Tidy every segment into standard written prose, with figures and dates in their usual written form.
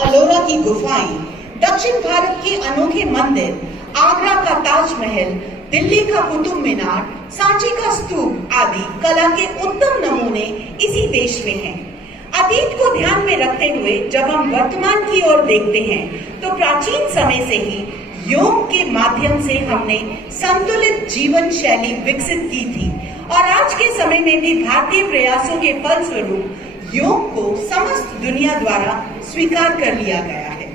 अलोरा की गुफाएं, दक्षिण भारत के अनोखे मंदिर, आगरा का ताजमहल, दिल्ली का कुतुब मीनार, सांची का स्तूप आदि कला के उत्तम नमूने इसी देश में हैं। अतीत को ध्यान में रखते हुए जब हम वर्तमान की ओर देखते हैं तो प्राचीन समय से ही योग के माध्यम से हमने संतुलित जीवन शैली विकसित की थी और आज के समय में भी भारतीय प्रयासों के फलस्वरूप योग को समस्त दुनिया द्वारा स्वीकार कर लिया गया है।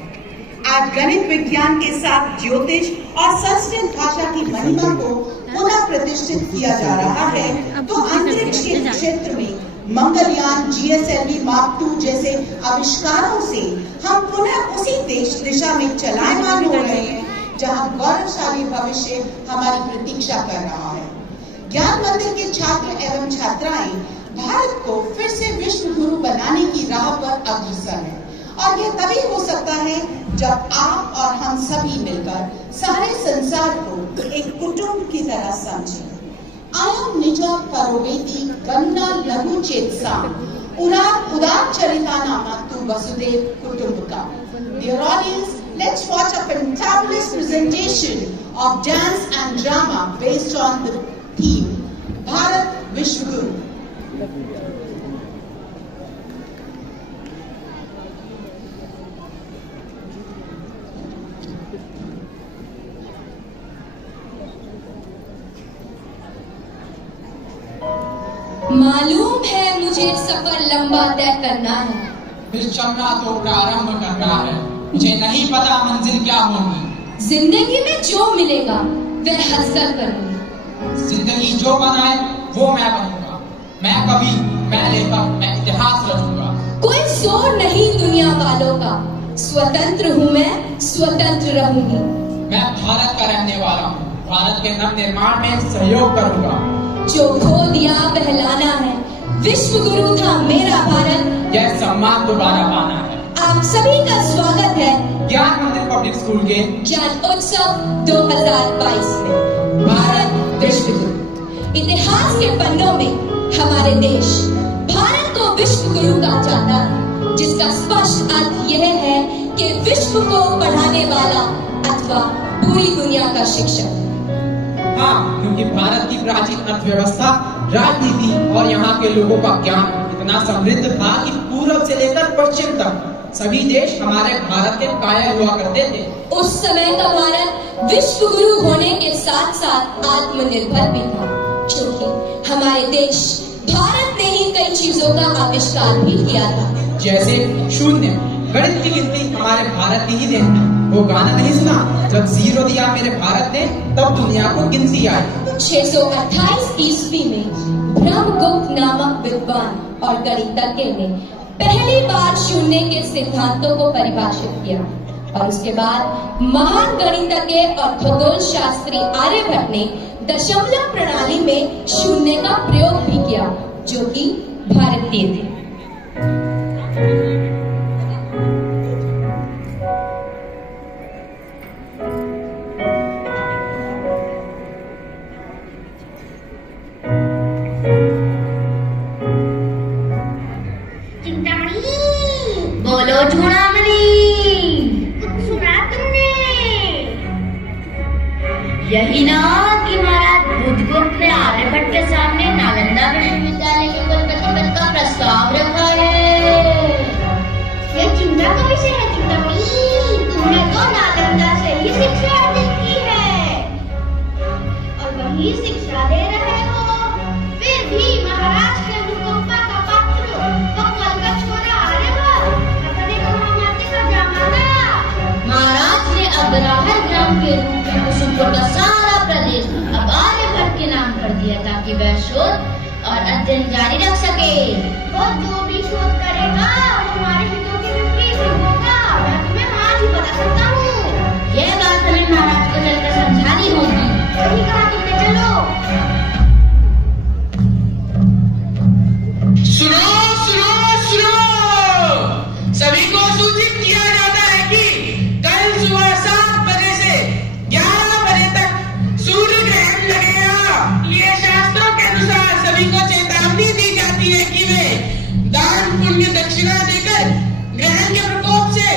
आज गणित विज्ञान के साथ ज्योतिष और संस्कृत भाषा की महिमा को पुनः प्रतिष्ठित किया जा रहा है, तो अंतरिक्ष के क्षेत्र में मंगलयान, GSLV Mark II जैसे आविष्कारों से हम पुनः उसी दिशा में चलायमान हो रहे हैं जहां गौरवशाली भविष्य हमारी प्रतीक्षा कर रहा है। ज्ञान मंदिर के छात्र एवं छात्राएं भारत को फिर से विश्व गुरु बनाने की राह पर अग्रसर हैं और यह तभी हो सकता है जब आप और हम सभी मिलकर सारे संसार को एक कुटुंब की तरह समझें। अयं निजा करोवेति गन्ना लघु चेतसाम उदार चरितानामस्तु Vasudev कुटुंबकम। Dear audience, let's watch a fantabulous presentation of dance and drama based on the theme Bharat Vishwaguru. मालूम है मुझे सफर लंबा तय करना है, फिर चलना तो प्रारंभ करना है। मुझे नहीं पता मंजिल क्या होगी। जिंदगी में जो मिलेगा वह हंसकर करूंगी। जिंदगी जो बनाए वो मैं बनूंगा। मैं कवि, मैं लेखक, मैं इतिहास रचूंगा। कोई जोर नहीं दुनिया वालों का, स्वतंत्र हूँ मैं, स्वतंत्र रहूंगी। मैं भारत का रहने वाला हूँ, भारत के नव निर्माण में सहयोग करूंगा। जो खो दिया बहलाना है, विश्व गुरु था मेरा भारत, यह सम्मान दोबारा पाना है। आप सभी का स्वागत है ज्ञान मंदिर पब्लिक स्कूल के ज्ञान उत्सव 2022 में। भारत विश्व गुरु। इतिहास के पन्नों में हमारे देश भारत को विश्व गुरु कहा जाता है, जिसका स्पष्ट अर्थ यह है कि विश्व को पढ़ाने वाला अथवा पूरी दुनिया का शिक्षक। हाँ, क्योंकि भारत की प्राचीन अर्थव्यवस्था, राजनीति और यहाँ के लोगों का ज्ञान इतना समृद्ध था कि पूर्व से लेकर पश्चिम तक सभी देश हमारे भारत के कायल हुआ करते थे। उस समय का भारत विश्व गुरु होने के साथ साथ आत्मनिर्भर भी था, क्योंकि हमारे देश भारत ने ही कई चीजों का आविष्कार भी किया था। जैसे शून्य, गणित की गिनती हमारे भारत की ही देन है। वो गाना नहीं सुना, जब जीरो दिया मेरे भारत ने तब दुनिया को गिनती आई। 628 ईस्वी में ब्रह्मगुप्त नामक विद्वान और गणितज्ञ ने पहली बार शून्य के सिद्धांतों को परिभाषित किया और उसके बाद महान गणितज्ञ और खगोल शास्त्री आर्यभट्ट ने दशमलव प्रणाली में शून्य का प्रयोग भी किया, जो कि भारतीय थे। बोलो चूड़ामणि, सुना तुमने? यही ना कि महाराज बुद्धगुप्त ने आर्यभट्ट के सामने नालंदा विश्वविद्यालय के कुलपति का प्रस्ताव रखा है। यह चिंता का विषय है चूड़ामणि। तुमने तो नालंदा से ही शिक्षा अर्जित की है और वही शिक्षा दे रहे हो, फिर भी महाराज के अनुकंपा का पात्र बकवाल का छोरा आर्यभट्ट महाराज ने अग्रहार ग्राम के रूप में कुसुमपुर का सारा प्रदेश अब आर्यभट्ट के नाम कर दिया ताकि वह शोध और अध्ययन जारी रख सके। वो जो भी शोध करेगा हमारे हितों के विपरीत होगा, मैं तुम्हें आज ही बता सकता हूँ। यह बात हमें महाराज को चलकर समझानी होगी। सही कहा तुमने, चलो। सुनो सुनो सुनो, सभी को सूचित किया जाता है कि कल सुबह 7 बजे से 11 बजे तक सूर्य ग्रहण लगेगा। ये शास्त्रों के अनुसार सभी को चेतावनी दी जाती है कि वे दान पुण्य दक्षिणा देकर ग्रहण के प्रकोप से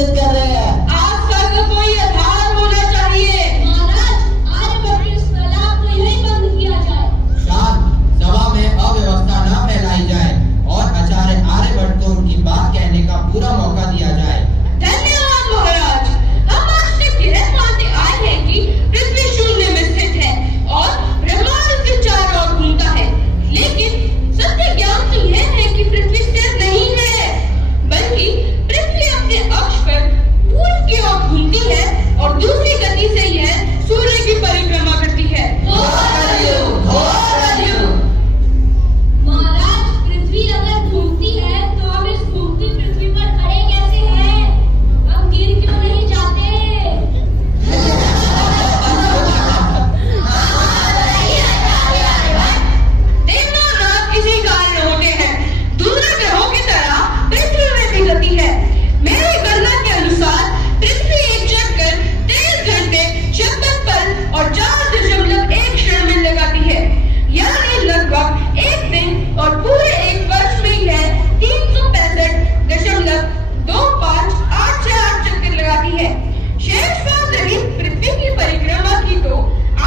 संबोधित कर रहे हैं। आप सबको कोई आधार होना चाहिए। महाराज, आर्यभट्ट के इस प्रलाप को यही बंद किया जाए। शांत, सभा में अव्यवस्था न फैलाई जाए और आचार्य आर्यभट्ट को उनकी बात कहने का पूरा मौका दिया जाए। धन्यवाद महाराज। हम आज तक यह मानते आए हैं कि पृथ्वी शून्य में स्थित है और ब्रह्मांड उसके चारों ओर घूमता है, लेकिन सत्य ज्ञान तो यह है कि पृथ्वी स्थिर नहीं है, बल्कि पृथ्वी अपने अक्ष पर पूर्व की ओर घूमती है और दूसरी गति से यह सूर्य की परिक्रमा करती है। महाराज, पृथ्वी अगर घूमती है तो हम इस घूमती पृथ्वी पर खड़े कैसे हैं? हम गिर क्यों नहीं जाते? दिन और रात इसी कारण होते हैं। दूसरे ग्रहों की तरह पृथ्वी में भी गति है। मेरी गणना के अनुसार पृथ्वी एक चक्कर 23 घंटे 56 पल और 4.1 क्षण में लगाती है, यानी लगभग एक दिन और पूरे एक वर्ष में यह 365.2588 चक्कर लगाती है। शेष बात रही पृथ्वी की परिक्रमा की, तो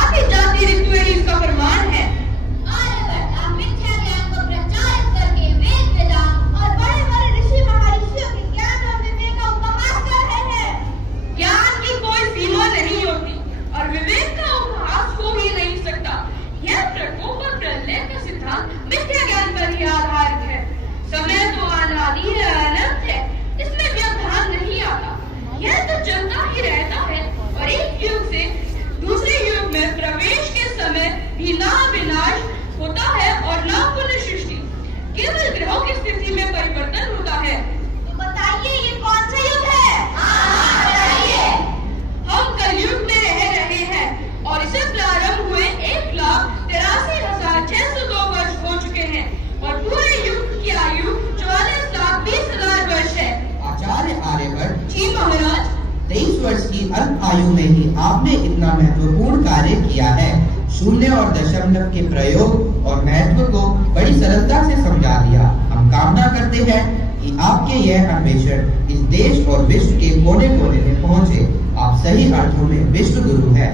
आती जाती ऋतुएं इसका प्रमाण है। आर्यभट्ट, आप मिथ्या ज्ञान को प्रचारित करके वेद वेदांत और बड़े बड़े ऋषि महर्षियों के ज्ञान और विवेक का उपहास कर रहे हैं। ज्ञान की कोई सीमा नहीं होती और विवेक का उपहास हो ही नहीं सकता। यह प्रकोप और प्रलय का सिद्धांत मिथ्या ज्ञान पर ही आधारित है। समय तो अनादि है, अनंत है, इसमें व्यवधान नहीं आता। यह तो चलता ही रहता है और एक युग से दूसरे युग में प्रवेश के समय भी ना विनाश होता है और ना पुनः सृष्टि। केवल ग्रहों की स्थिति में परिवर्तन होता है। तो बताइए, ये कौन सा युग है? बताइए। हम कलयुग में रह रहे हैं और इसे प्रारंभ हुए 1,83,602 वर्ष हो चुके हैं और पूरे युग की आयु 44,20,000 वर्ष है। आचार्य आर्यभट्ट, जी महाराज। 23 वर्ष की अल्प आयु में ही आपने इतना महत्वपूर्ण कार्य किया है। शून्य और दशमलव के प्रयोग और महत्व को बड़ी सरलता से समझा दिया। हम कामना करते हैं कि आपके यह अन्वेषण इस देश और विश्व के कोने कोने में पहुंचे। आप सही अर्थों में विश्व गुरु हैं।